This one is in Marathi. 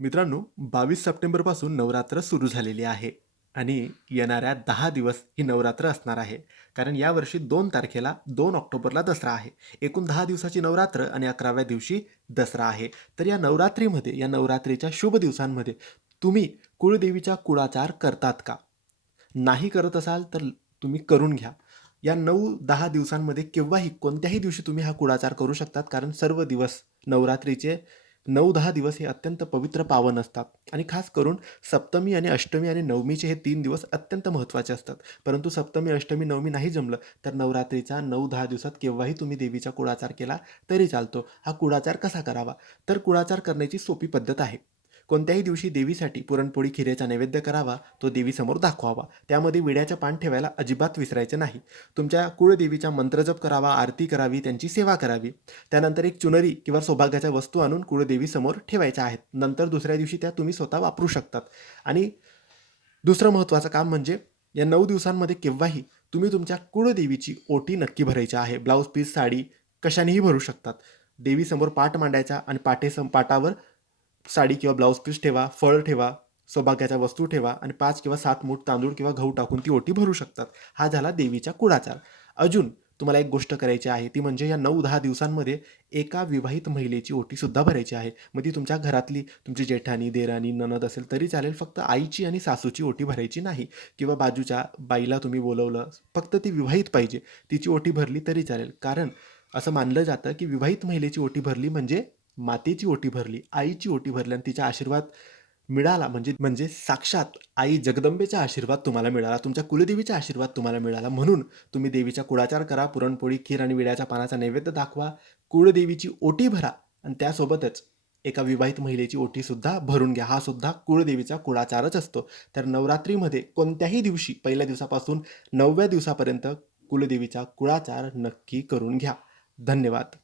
मित्रांनो बावीस सप्टेंबरपासून नवरात्र सुरू झालेली आहे आणि येणाऱ्या दहा दिवस ही नवरात्र असणार आहे. कारण यावर्षी दोन तारखेला दोन ऑक्टोबरला दसरा आहे. एकूण दहा दिवसाची नवरात्र आणि अकराव्या दिवशी दसरा आहे. तर या नवरात्रीमध्ये या नवरात्रीच्या शुभ दिवसांमध्ये तुम्ही कुळदेवीचा कुळाचार करतात का? नाही करत असाल तर तुम्ही करून घ्या. या नऊ दहा दिवसांमध्ये केव्हाही कोणत्याही दिवशी तुम्ही हा कुळाचार करू शकतात. कारण सर्व दिवस नवरात्रीचे नऊ दहा दिवस हे अत्यंत पवित्र पावन असतात. आणि खास करून सप्तमी आणि अष्टमी आणि नवमीचे हे तीन दिवस अत्यंत महत्त्वाचे असतात. परंतु सप्तमी अष्टमी नवमी नाही जमलं तर नवरात्रीचा नऊ दहा दिवसात केव्हाही तुम्ही देवीचा कुळाचार केला तरी चालतो. हा कुळाचार कसा करावा? तर कुळाचार करण्याची सोपी पद्धत आहे. कोणत्याही दिवशी देवीसाठी पुरणपोळी खिरेचा नैवेद्य करावा तो देवीसमोर दाखवावा. त्यामध्ये विड्याच्या पान ठेवायला अजिबात विसरायचे नाही. तुमच्या कुळदेवीचा मंत्रजप करावा आरती करावी त्यांची सेवा करावी. त्यानंतर एक चुनरी किंवा सौभाग्याच्या वस्तू आणून कुळदेवीसमोर ठेवायच्या आहेत. नंतर दुसऱ्या दिवशी त्या तुम्ही स्वतः वापरू शकतात. आणि दुसरं महत्त्वाचं काम म्हणजे या नऊ दिवसांमध्ये केव्हाही तुम्ही तुमच्या कुळदेवीची ओटी नक्की भरायची आहे. ब्लाऊज पीस साडी कशानेही भरू शकतात. देवीसमोर पाठ मांडायचा आणि पाठेसम पाटावर साडी किंवा ब्लाऊज पीस ठेवा फळ ठेवा सौभाग्याच्या वस्तू ठेवा आणि पाच किंवा सात मूठ तांदूळ किंवा गहू टाकून ती ओटी भरू शकतात. हा झाला देवीचा कुळाचार अजून तुम्हाला एक गोष्ट करायची आहे ती म्हणजे या नऊ दहा दिवसांमध्ये एका विवाहित महिलेची ओटीसुद्धा भरायची आहे. मग ती तुमच्या घरातली तुमची जेठानी देरानी ननद असेल तरी चालेल फक्त आईची आणि सासूची ओटी भरायची नाही. किंवा बाजूच्या बाईला तुम्ही बोलवलं फक्त ती विवाहित पाहिजे. तिची ओटी भरली तरी चालेल. कारण असं मानलं जातं की विवाहित महिलेची ओटी भरली म्हणजे मातेची ओटी भरली आईची ओटी भरली आणि तिचा आशीर्वाद मिळाला. म्हणजे म्हणजे साक्षात आई जगदंबेचा आशीर्वाद तुम्हाला मिळाला तुमच्या कुलदेवीचा आशीर्वाद तुम्हाला मिळाला. म्हणून तुम्ही देवीचा कुळाचार करा पुरणपोळी खीर आणि विड्याच्या पानाचा नैवेद्य दाखवा कुळदेवीची ओटी भरा आणि त्यासोबतच एका विवाहित महिलेची ओटीसुद्धा भरून घ्या. हा सुद्धा कुळदेवीचा कुळाचारच असतो. तर नवरात्रीमध्ये कोणत्याही दिवशी पहिल्या दिवसापासून नवव्या दिवसापर्यंत कुलदेवीचा कुळाचार नक्की करून घ्या. धन्यवाद.